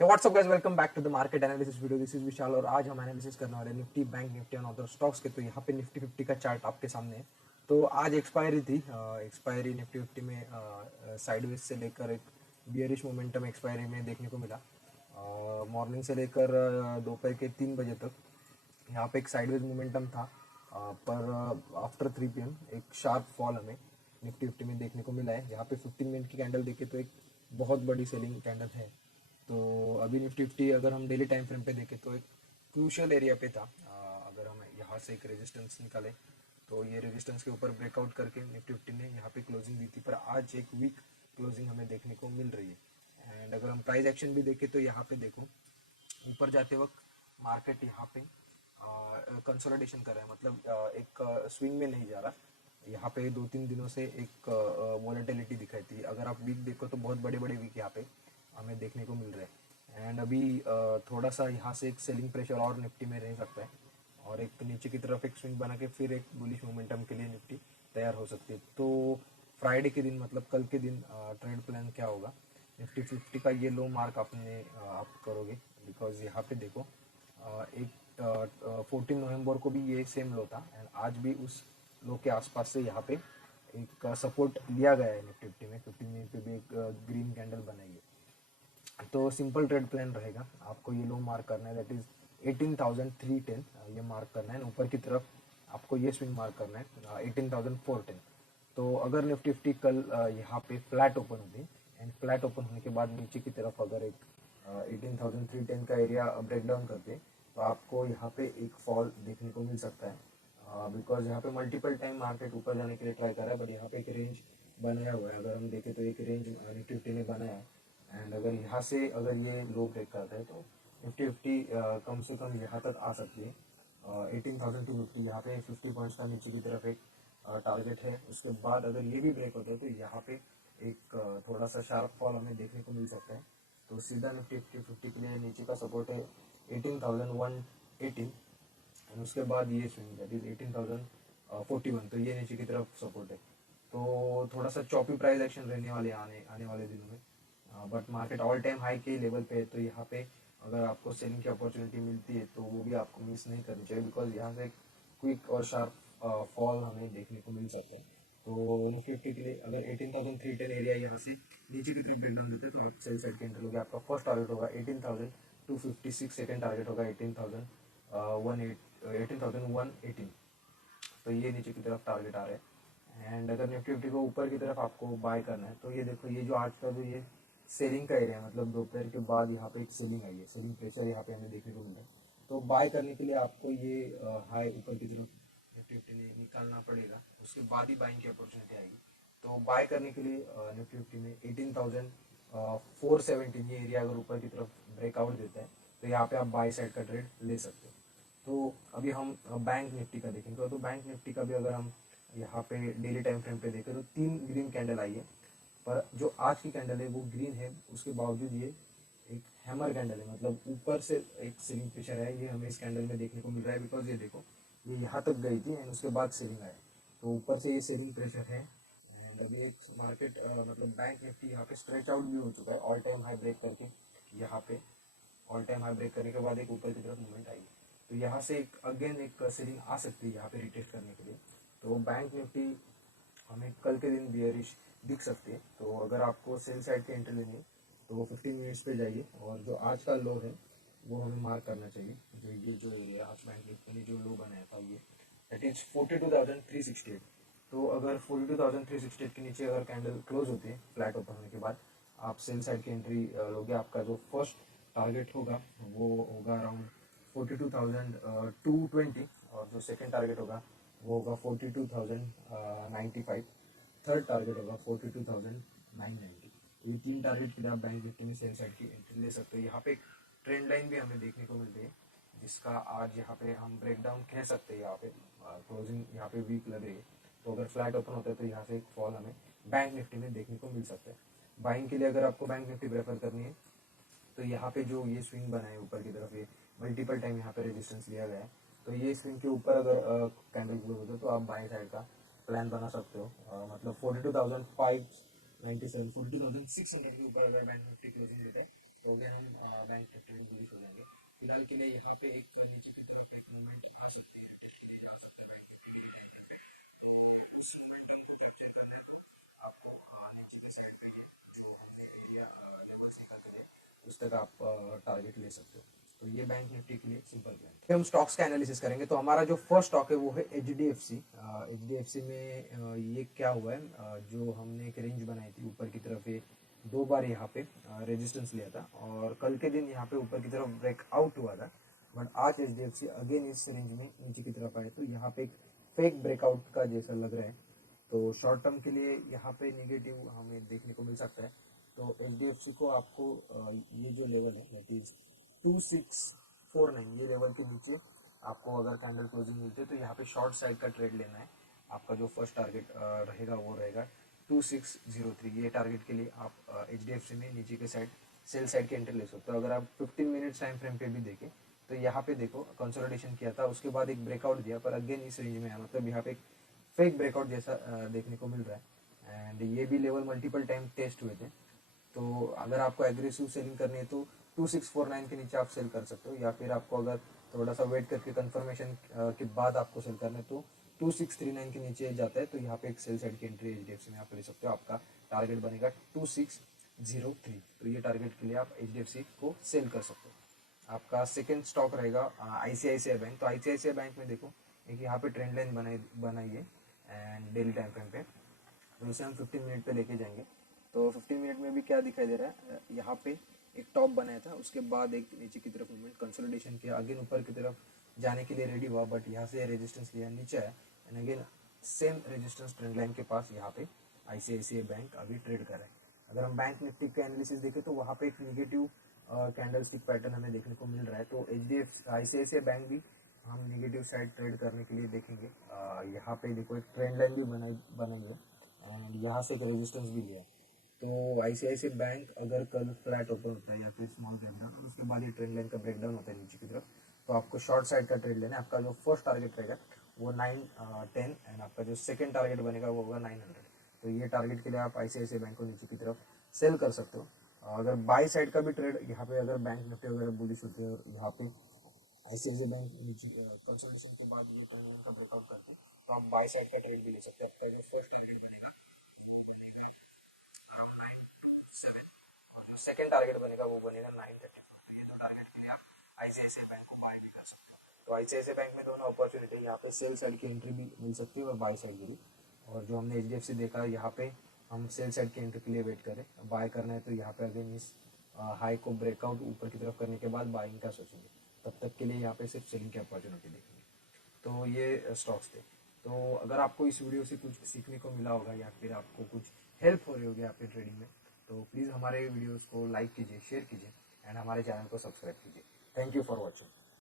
WhatsApp guys, welcome back to the market analysis video. This is Vishal और आज हम analysis करने वाले निफ्टी, बैंक निफ्टी और अदर स्टॉक्स के। तो यहाँ पे निफ्टी 50 का चार्ट आपके सामने है। तो आज एक्सपायरी थी। एक्सपायरी निफ्टी 50 में साइडवेज से लेकर एक बियरिश मोमेंटम एक्सपायरी में देखने को मिला। मॉर्निंग से लेकर दोपहर के 3 बजे तक यहाँ पे एक साइडवेज मोमेंटम था। पर आफ्टर 3 PM एक शार्प फॉल हमें निफ्टी 50 में देखने को मिला है। यहाँ पे 15 मिनट की कैंडल देखे तो एक बहुत बड़ी सेलिंग कैंडल है। तो अभी निफ्टी 50 अगर हम डेली टाइम फ्रेम पे देखें तो एक क्रूशियल एरिया पे था। अगर हम यहाँ से एक रेजिस्टेंस निकालें तो ये रेजिस्टेंस के ऊपर ब्रेकआउट करके निफ्टी 50 ने यहाँ पे क्लोजिंग दी थी, पर आज एक वीक क्लोजिंग हमें देखने को मिल रही है। एंड अगर हम प्राइस एक्शन भी देखें तो यहाँ पे देखो, ऊपर जाते वक्त मार्केट यहाँ पे कंसोलिडेशन कर रहा है, मतलब एक स्विंग में नहीं जा रहा। यहाँ पे 2-3 दिनों से एक वॉलेटिलिटी दिखाई थी। अगर आप वीक देखो तो बहुत बड़े बड़े वीक यहाँ पे हमें देखने को मिल रहे हैं। एंड अभी थोड़ा सा यहाँ से एक सेलिंग प्रेशर और निफ्टी में रह सकता है और एक नीचे की तरफ एक स्विंग बना के फिर एक बुलिश मोमेंटम के लिए निफ्टी तैयार हो सकती है। तो फ्राइडे के दिन, मतलब कल के दिन, ट्रेड प्लान क्या होगा? निफ्टी 50 का ये लो मार्क आप करोगे, बिकॉज यहाँ पे देखो एक 14 नवंबर को भी ये सेम लो था एंड आज भी उस लो के आसपास से यहाँ पे एक सपोर्ट लिया गया है। निफ्टी 50 में 15 मिनट पे भी एक ग्रीन कैंडल बनाई है। तो सिंपल ट्रेड प्लान रहेगा, आपको ये लो मार्क करना है, दैट इज 18,310। ये मार्क करना है। ऊपर की तरफ आपको ये स्विंग मार्क करना है 18,410। तो अगर निफ्टी 50 कल यहाँ पे फ्लैट ओपन होती एंड फ्लैट ओपन होने के बाद नीचे की तरफ अगर एक 18,310 का एरिया ब्रेक डाउन करते तो आपको यहाँ पे एक फॉल देखने को मिल सकता है। बिकॉज यहाँ पे मल्टीपल टाइम मार्केट ऊपर जाने के लिए ट्राई कर रहा है, बट यहाँ पे एक रेंज बनाया हुआ है। अगर हम देखें तो एक रेंज निफ्टी 50 ने बनाया है एंड अगर यहाँ से अगर ये लो ब्रेक करता है तो निफ्टी 50 कम से कम यहाँ तक आ सकती है। 18,250 यहाँ पे 50 पॉइंट्स का नीचे की तरफ एक टारगेट है। उसके बाद अगर ये भी ब्रेक होता है तो यहाँ पे एक थोड़ा सा शार्प फॉल हमें देखने को मिल सकता है। तो सीधा निफ्टी 50 के लिए नीचे का सपोर्ट है 18,118 एंड उसके बाद ये स्विंग दैट इज 18,041। तो ये नीचे की तरफ सपोर्ट है। तो थोड़ा सा चॉपी प्राइस एक्शन रहने वाले आने आने वाले दिनों में, but market all time high के लेवल पे है। तो यहाँ पे अगर आपको सेलिंग की अपॉर्चुनिटी मिलती है तो वो भी आपको मिस नहीं करनी चाहिए, बिकॉज यहाँ से क्विक और शार्प फॉल हमें देखने को मिल सकता है। तो निफ्टी 50 के लिए अगर 18,310 एरिया यहाँ से नीचे की तरफ ब्रेक डाउन देते हैं तो आप सेल साइड के एंटर होगा। आपका फर्स्ट टारगेट होगा 18,256, सेकेंड टारगेट होगा 18,118। तो ये नीचे की तरफ टारगेट आ रहा है। एंड अगर निफ्टी 50 को ऊपर की तरफ आपको बाय करना है तो ये देखो, ये जो आज का जो ये सेलिंग का एरिया, मतलब दोपहर के बाद यहाँ पे एक सेलिंग आई है, सेलिंग प्रेशर यहाँ पे हमें देखने को मिल रहा है। तो बाय करने के लिए आपको ये हाई ऊपर की तरफ निफ्टी 50 ने निकालना पड़ेगा, उसके बाद ही बाइंग की अपॉर्चुनिटी आएगी। तो बाय करने के लिए निफ्टी 50 में 18,417 ये एरिया अगर ऊपर की तरफ ब्रेकआउट देता है तो यहाँ पे आप बाय साइड का ट्रेड ले सकते हो। तो अभी हम बैंक निफ्टी का देखेंगे। तो बैंक निफ्टी का भी अगर हम यहाँ पे डेली टाइम फ्रेम पे देखें तो 3 ग्रीन कैंडल आई है, पर जो आज की कैंडल है वो ग्रीन है। उसके बावजूद ये एक हैमर कैंडल है, मतलब ऊपर से एक सेलिंग प्रेशर है, ये हमें इस कैंडल में देखने को मिल रहा है। बिकॉज ये देखो, ये यहाँ तक गई थी एंड उसके बाद सेलिंग आया, तो ऊपर से ये सेलिंग प्रेशर है। एंड अभी एक मार्केट मतलब बैंक निफ्टी यहाँ पे स्ट्रेच आउट भी हो चुका है ऑल टाइम हाई ब्रेक करके। यहाँ पे ऑल टाइम हाई ब्रेक करने के बाद एक ऊपर की तरफ मूवमेंट आई, तो यहाँ से एक अगेन एक सेलिंग आ सकती है यहाँ पे रिटेस्ट करने के लिए। तो बैंक निफ्टी हमें कल के दिन बियरिश दिख सकती है। तो अगर आपको सेल साइड की एंट्री लेनी है तो 15 मिनट्स पे जाइए और जो आज का लो है वो हमें मार्क करना चाहिए। जो ये जो एरिया आज बैंक निफ्टी ने जो लो बनाया था ये दैट इज 42,368। तो अगर 42,368 के नीचे अगर कैंडल क्लोज होती है फ्लैट ओपन होने के बाद, आप सेल साइड की एंट्री लोगे। आपका जो फर्स्ट टारगेट होगा वो होगा अराउंड 42,220 और जो सेकंड टारगेट होगा वो होगा 42,095। थर्ड टारगेट होगा 42,990। तो ये 3 टारगेट के लिए आप बैंक निफ्टी में सेल साइड की एंट्री ले सकते हो। यहाँ पे एक ट्रेंड लाइन भी हमें देखने को मिल रही है, जिसका आज यहाँ पे हम ब्रेक डाउन कह सकते हैं। यहाँ पे क्लोजिंग यहाँ पे वीक लग रही है, तो अगर फ्लैट ओपन होता है तो यहाँ से एक फॉल हमें बैंक निफ्टी में देखने को मिल सकता है। बाइंग के लिए अगर आपको बैंक निफ्टी प्रेफर करनी है तो यहाँ पे जो ये स्विंग बना है ऊपर की तरफ, ये मल्टीपल टाइम यहाँ पे रेजिस्टेंस लिया गया है। तो ये स्विंग के ऊपर अगर कैंडल क्लोज होता है तो आप बाई साइड का प्लान बना सकते हो। मतलब 42,597, 42,600 के ऊपर अगर बैंक निफ्टी क्लोजिंग देता है तो अगर हम बैंक निफ्टी में बुलिश हो जाएंगे। फिलहाल के लिए यहाँ पे एक नीचे की तरफ एक मूवमेंट आ सकती है, उस मोमेंटम को कैप्चर करना है तो आपको नीचे की साइड में ये जो हमने एरिया लेवल्स निकाले थे उस तक आप टारगेट ले सकते हो। तो ये बैंक निफ्टी के लिए सिंपल प्लान। हम स्टॉक्स का एनालिसिस करेंगे। तो हमारा जो फर्स्ट स्टॉक है वो है H D F C. H D F C में ये क्या हुआ है, जो हमने एक रेंज बनाई थी ऊपर की तरफ, ये दो बार यहाँ पे रेजिस्टेंस लिया था और कल के दिन यहाँ पे ऊपर की तरफ ब्रेकआउट हुआ था। बट आज H D F C again इस रेंज में नीचे की तरफ आए, तो यहाँ पे एक फेक ब्रेकआउट का जैसा लग रहा है। तो शॉर्ट टर्म के लिए यहाँ पे निगेटिव हमें देखने को मिल सकता है। तो एच डी एफ सी को आपको ये जो लेवल है दैट इज 2649, ये लेवल के नीचे आपको अगर कैंडल क्लोजिंग मिलती है तो यहाँ पे शॉर्ट साइड का ट्रेड लेना है। आपका जो फर्स्ट टारगेट रहेगा वो रहेगा 2603। ये टारगेट के लिए आप एच डी एफ सी में नीचे के साइड सेल साइड के एंट्री ले सकते हो। अगर आप 15 मिनट्स टाइम फ्रेम पे भी देखें तो यहाँ पे देखो कंसोलिडेशन किया था, उसके बाद एक ब्रेकआउट दिया, पर अगेन इस रेंज में है, मतलब यहाँ पे एक फेक ब्रेकआउट जैसा देखने को मिल रहा है। एंड ये भी लेवल मल्टीपल टाइम टेस्ट हुए थे। तो अगर आपको एग्रेसिव सेलिंग करनी है तो 2649 के नीचे आप सेल कर सकते हो, या फिर आपको अगर थोड़ा सा वेट करके कंफर्मेशन के बाद आपको सेल करना है तो 2639 के नीचे जाता है तो यहाँ पे एक सेल साइड की entry H D F C में आप ले सकते हो। आपका टारगेट बनेगा 2603। तो ये टारगेट के लिए आप एच डी एफ सी को सेल कर सकते हो। आपका सेकेंड स्टॉक रहेगा आईसीआईसीआई बैंक। तो आईसीआईसीआई बैंक में देखो एक यहाँ पे ट्रेंड लाइन बनाई है एंड डेली टाइम फ्रेम पे, तो इसे हम 15 मिनट पे लेके जाएंगे। तो 15 मिनट में भी क्या दिखाई दे रहा है, यहाँ पे एक टॉप बनाया था, उसके बाद एक नीचे की तरफ मूवमेंट कंसोलिडेशन किया, अगेन ऊपर की तरफ जाने के लिए रेडी हुआ, बट यहाँ से रेजिस्टेंस लिया, नीचे आया and again same resistance trend line के पास यहाँ पे आईसीआईसीआई बैंक अभी ट्रेड कर रहा है। अगर हम बैंक निफ्टी का एनालिसिस देखें तो वहाँ पे एक निगेटिव कैंडल स्टिक पैटर्न हमें देखने को मिल रहा है। तो H D F ICICI bank भी हम निगेटिव साइड ट्रेड करने के लिए देखेंगे। यहाँ पे देखो एक ट्रेंड लाइन भी बनाई है एंड यहाँ से एक रेजिस्टेंस भी लिया। तो आईसीआईसीआई बैंक अगर कल फ्लैट ओपन होता है या फिर स्मॉल ब्रेकडाउन और उसके बाद ये ट्रेंड लाइन का ब्रेकडाउन होता है नीचे की तरफ, तो आपको शॉर्ट साइड का ट्रेड लेना है। आपका जो फर्स्ट टारगेट रहेगा वो 910 एंड आपका जो सेकंड टारगेट बनेगा वो होगा 900। तो ये टारगेट के लिए आप आईसीआईसीआई बैंक को नीचे की तरफ सेल कर सकते हो। अगर बाई साइड का भी ट्रेड यहाँ पे अगर बैंक निफ्टी वगैरह बुलिश होती है और यहाँ पे आईसीआईसीआई बैंक नीचे कंसोलिडेशन के बाद ये ट्रेंड लाइन का ब्रेकआउट करते हैं तो आप बाई साइड का ट्रेड भी ले सकते हैं। आपका जो फर्स्ट टारगेट बनेगा अराउंड 927 और जो सेकंड टारगेट बनेगा वो बनेगा 930। तो ये दो टारगेट के लिए आप आईसीआईसीआई बैंक को बाय भी कर सकते हो। तो आईसीआईसीआई बैंक में दोनों अपॉर्चुनिटी, यहाँ पे सेल साइड की एंट्री भी मिल सकती है और बाय साइड की भी। और जो हमने एचडीएफसी देखा यहाँ पे हम सेल साइड की एंट्री के लिए वेट करें, बाय करना है तो यहाँ पे अगेन इस हाई को ब्रेकआउट ऊपर की तरफ करने के बाद बाइंग का सोचेंगे। तब तक के लिए यहाँ पे सिर्फ सेलिंग की अपॉर्चुनिटी देखेंगे। तो ये स्टॉक्स थे। तो अगर आपको इस वीडियो से कुछ सीखने को मिला होगा या फिर आपको कुछ हेल्प हो रही होगी आपके ट्रेडिंग में, तो प्लीज़ हमारे वीडियोस को लाइक कीजिए, शेयर कीजिए एंड हमारे चैनल को सब्सक्राइब कीजिए। Thank you for watching.